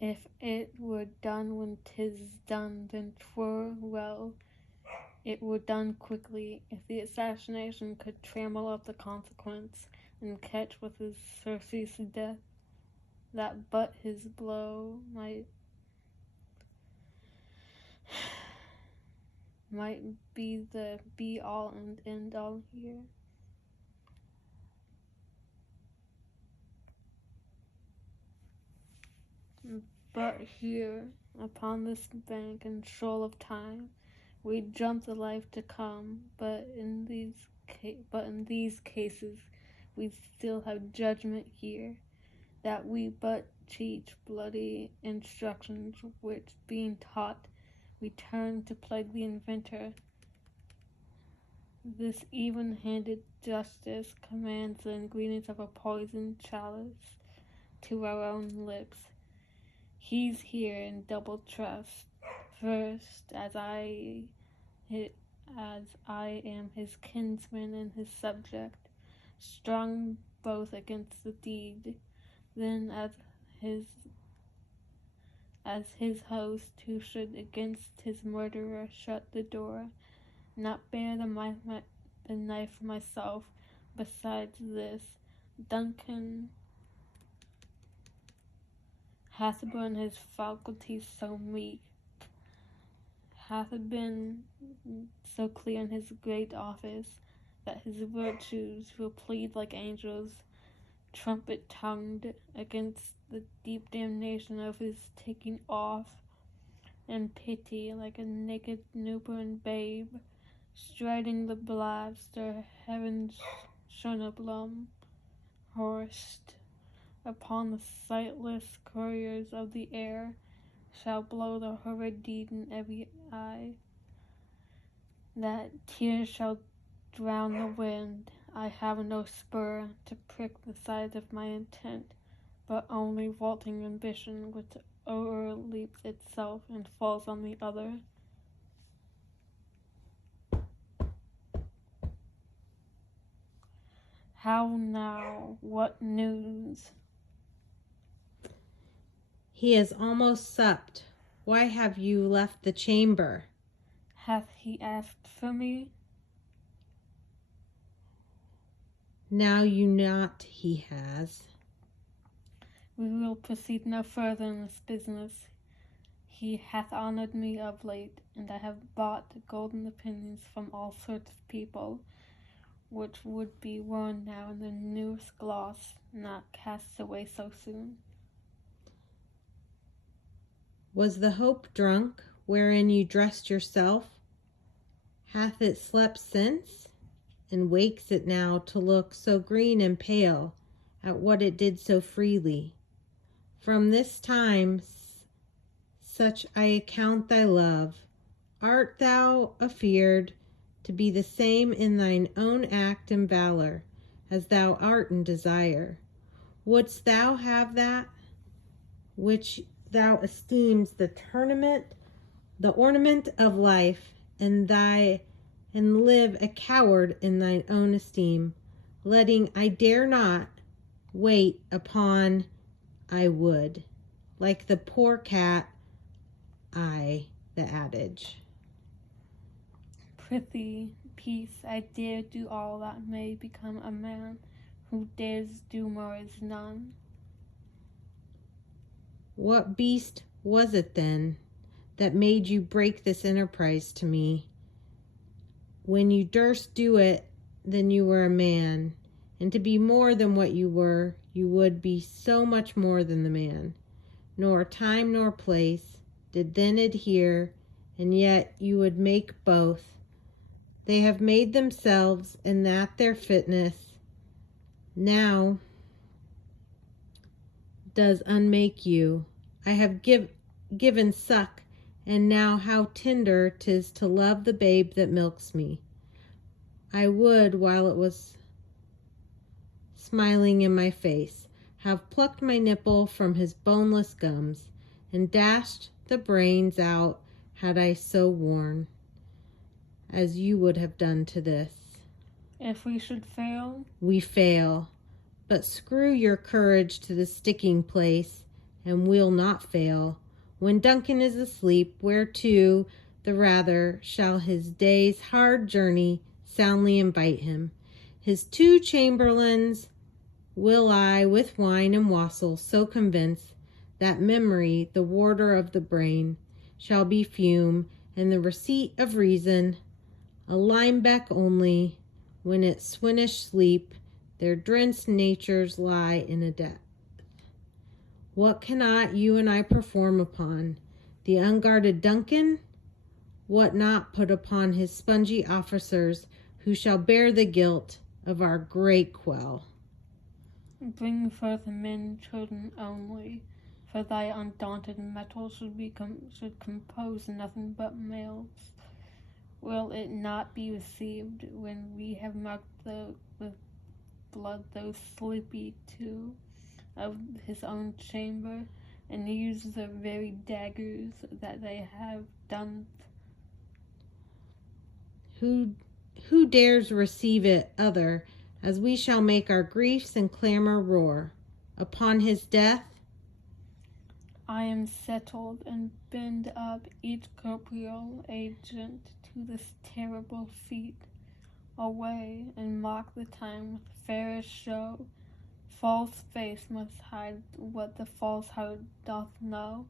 If it were done when 'tis done, then 'twere well. It were done quickly. If the assassination could trammel up the consequence, and catch with his surcease death, that but his blow might be the be-all and end-all here. But here, upon this bank and shoal of time, we jump the life to come. But in these cases, we still have judgment here, that we but teach bloody instructions, which, being taught, we turn to plague the inventor. This even-handed justice commands the ingredients of a poisoned chalice to our own lips. He's here in double trust. First, as I am his kinsman and his subject, strong both against the deed, then as his host, who should against his murderer shut the door, not bear the knife myself. Besides this, Duncan hath been his faculties so meek, hath been so clear in his great office, that his virtues will plead like angels, trumpet-tongued, against the deep damnation of his taking off, and pity, like a naked newborn babe, striding the blast, or heaven's Schoenblum horsed upon the sightless couriers of the air, shall blow the horrid deed in every eye, that tears shall drown the wind. I have no spur to prick the sides of my intent, but only vaulting ambition, which o'erleaps itself and falls on the other. How now? What news? He has almost supped. Why have you left the chamber? Hath he asked for me? Now you not he has. We will proceed no further in this business. He hath honored me of late, and I have bought golden opinions from all sorts of people, which would be worn now in the newest gloss, not cast away so soon. Was the hope drunk wherein you dressed yourself? Hath it slept since? And wakes it now to look so green and pale at what it did so freely? From this time, such I account thy love. Art thou afeard to be the same in thine own act and valor as thou art in desire? Wouldst thou have that which thou esteems the ornament of life, and live a coward in thine own esteem, letting I dare not wait upon I would, like the poor cat, the adage. Prithee, peace, I dare do all that may become a man, who dares do more is none. What beast was it then that made you break this enterprise to me? When you durst do it, then you were a man, and to be more than what you were, you would be so much more than the man. Nor time nor place did then adhere, and yet you would make both. They have made themselves, and that their fitness now does unmake you. I have given suck, and now how tender 'tis to love the babe that milks me. I would, while it was smiling in my face, have plucked my nipple from his boneless gums, and dashed the brains out had I so worn, as you would have done to this. If we should fail? We fail, but screw your courage to the sticking place, and will not fail. When Duncan is asleep, whereto the rather shall his day's hard journey soundly invite him. His 2 chamberlains will I with wine and wassail so convince, that memory, the warder of the brain, shall be fume, and the receipt of reason a limebeck only, when it swinish sleep, their drenched natures lie in a death. What cannot you and I perform upon the unguarded Duncan? What not put upon his spongy officers, who shall bear the guilt of our great quell? Bring forth men, children only, for thy undaunted metal should compose nothing but males. Will it not be received when we have marked with blood those sleepy 2 of his own chamber, and use the very daggers that they have done? Who dares receive it other, as we shall make our griefs and clamor roar upon his death? I am settled and bend up each corporeal agent to this terrible feat. Away and mock the time with fairest show. False face must hide what the false heart doth know.